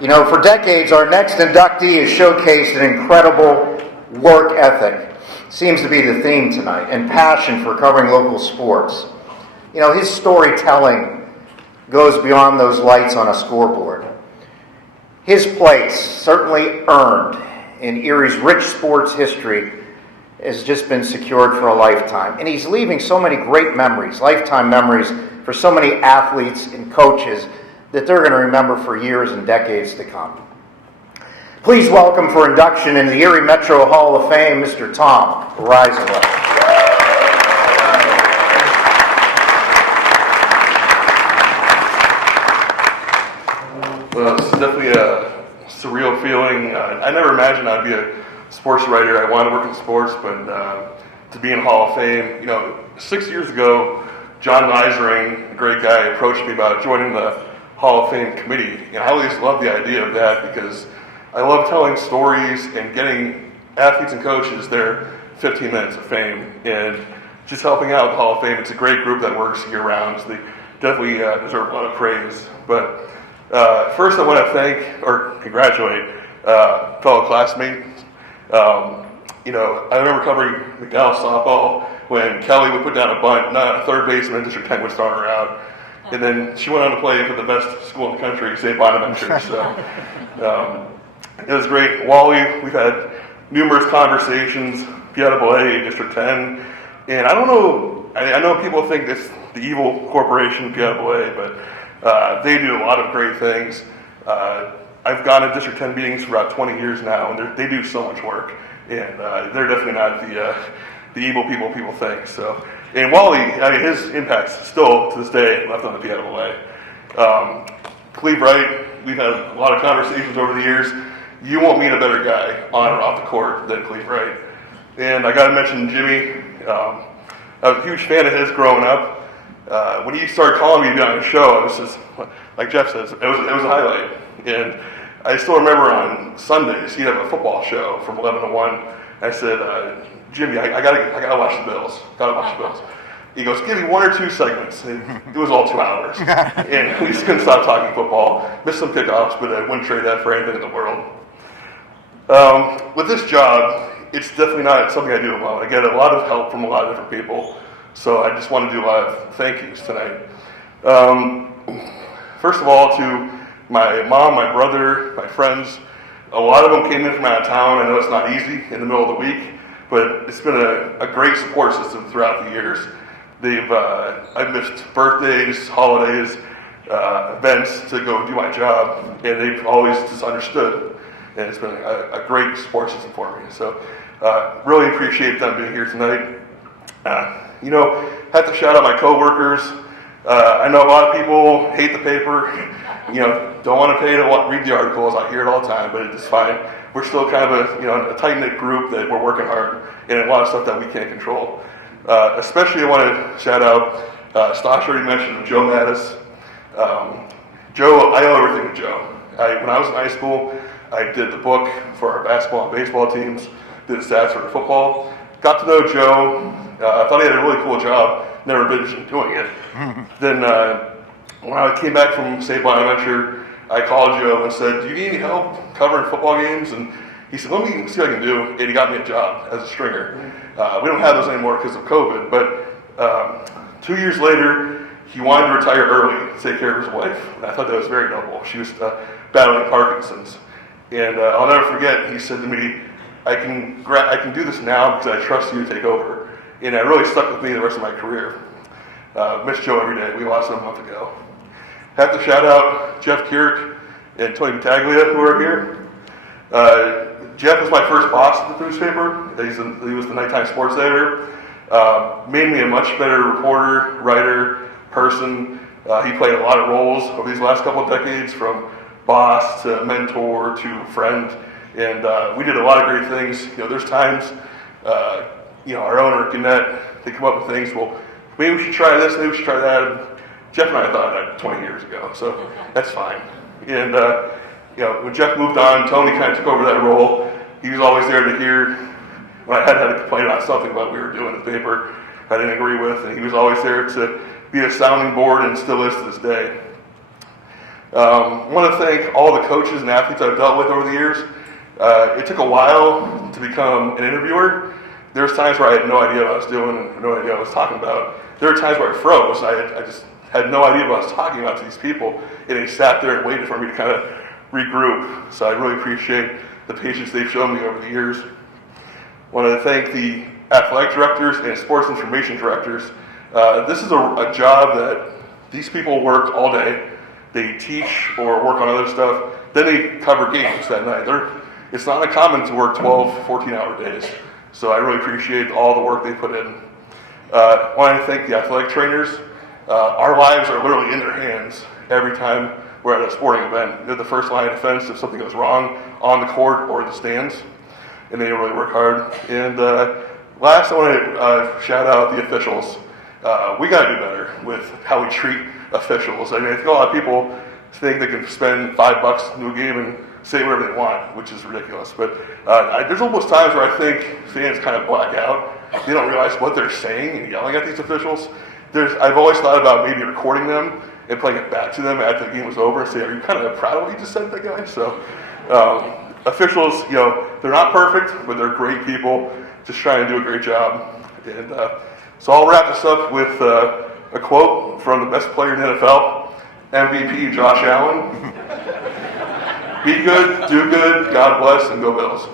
You know, for decades, our next inductee has showcased an incredible work ethic. Seems to be the theme tonight, and passion for covering local sports. You know, his storytelling goes beyond those lights on a scoreboard. His place, certainly earned in Erie's rich sports history, has just been secured for a lifetime. And he's leaving so many great memories, lifetime memories, for so many athletes and coaches that they're going to remember for years and decades to come. Please welcome for induction into the Erie Metro Hall of Fame, Mr. Tom Reisenweber. Well, it's definitely a surreal feeling. I never imagined I'd be a sports writer. I wanted to work in sports, but to be in Hall of Fame, 6 years ago, John Meisering, a great guy, approached me about joining the Hall of Fame committee. And I always loved the idea of that because I love telling stories and getting athletes and coaches their 15 minutes of fame and just helping out the Hall of Fame. It's a great group that works year round, so they definitely deserve a lot of praise. But first I want to thank or congratulate fellow classmates. I remember covering McDowell softball when Kelly would put down a bunt, not a third baseman in District 10 would start her out. And then she went on to play for the best school in the country, St. Bonaventure. So it was great. Wally, we've had numerous conversations, PWA, District 10. And I don't know, I know people think it's the evil corporation, PWA, but they do a lot of great things. I've gone to District 10 meetings for about 20 years now, and they do so much work. And they're definitely not the evil people think. So, and Wally, his impact's still, to this day, left on the PWA. Cleve Wright, we've had a lot of conversations over the years. You won't meet a better guy on or off the court than Cleve Wright. And I got to mention Jimmy. I was a huge fan of his growing up. When he started calling me to be on his show, it was just, like Jeff says, it was a highlight. And I still remember on Sundays, he'd have a football show from 11 to 1. I said, Jimmy, I gotta watch the Bills. He goes, give me one or two segments. And it was all 2 hours. And we just couldn't stop talking football. Missed some kickoffs, but I wouldn't trade that for anything in the world. With this job, it's definitely not something I do alone. I get a lot of help from a lot of different people. So I just want to do a lot of thank yous tonight. First of all, to my mom, my brother, my friends. A lot of them came in from out of town. I know it's not easy in the middle of the week, but it's been a great support system throughout the years. I've missed birthdays, holidays, events to go do my job, and they've always just understood. And it's been a great support system for me. So really appreciate them being here tonight. Have to shout out my coworkers. I know a lot of people hate the paper, don't want to pay to read the articles. I hear it all the time, but it's fine. We're still kind of a tight-knit group that we're working hard, and a lot of stuff that we can't control. Especially I want to shout out, Stosh already mentioned Joe Mattis. Joe, I owe everything to Joe. When I was in high school, I did the book for our basketball and baseball teams, did the stats for the football. Got to know Joe. I thought he had a really cool job. Never been interested in doing it. Then when I came back from St. Bonaventure, I called Joe and said, do you need any help covering football games? And he said, let me see what I can do. And he got me a job as a stringer. We don't have those anymore because of COVID. But 2 years later, he wanted to retire early to take care of his wife. And I thought that was very noble. She was battling Parkinson's. And I'll never forget, he said to me, I can do this now because I trust you to take over. And that really stuck with me the rest of my career. Miss Joe every day. We lost him a month ago. Have to shout out Jeff Kirk and Tony Battaglia, who are here. Jeff was my first boss at the newspaper. He was the nighttime sports editor. Made me a much better reporter, writer, person. He played a lot of roles over these last couple of decades, from boss to mentor to friend. And we did a lot of great things. There's times, our owner, Gannett, they come up with things, well, maybe we should try this, maybe we should try that. And Jeff and I thought of that 20 years ago, so that's fine. And, when Jeff moved on, Tony kind of took over that role. He was always there to hear when I had to complain about something about what we were doing in the paper I didn't agree with, and he was always there to be a sounding board and still is to this day. I want to thank all the coaches and athletes I've dealt with over the years. It took a while to become an interviewer. There was times where I had no idea what I was doing, no idea what I was talking about. There were times where I froze. I just had no idea what I was talking about to these people, and they sat there and waited for me to kind of regroup. So I really appreciate the patience they've shown me over the years. I want to thank the athletic directors and sports information directors. This is a job that these people work all day. They teach or work on other stuff. Then they cover games that night. It's not uncommon to work 12, 14-hour days. So I really appreciate all the work they put in. I want to thank the athletic trainers. Our lives are literally in their hands every time we're at a sporting event. They're the first line of defense if something goes wrong on the court or the stands. And they really work hard. And last, I want to shout out the officials. We got to do better with how we treat officials. I mean, I think a lot of people think they can spend $5 to a game and say whatever they want, which is ridiculous. But there's almost times where I think fans kind of black out. They don't realize what they're saying and yelling at these officials. I've always thought about maybe recording them and playing it back to them after the game was over and say, "Are you kind of proud of what you just said to that guy?" So officials, they're not perfect, but they're great people, just trying to do a great job. And so I'll wrap this up with a quote from the best player in the NFL, MVP Josh Allen. Be good, do good, God bless, and go Bills.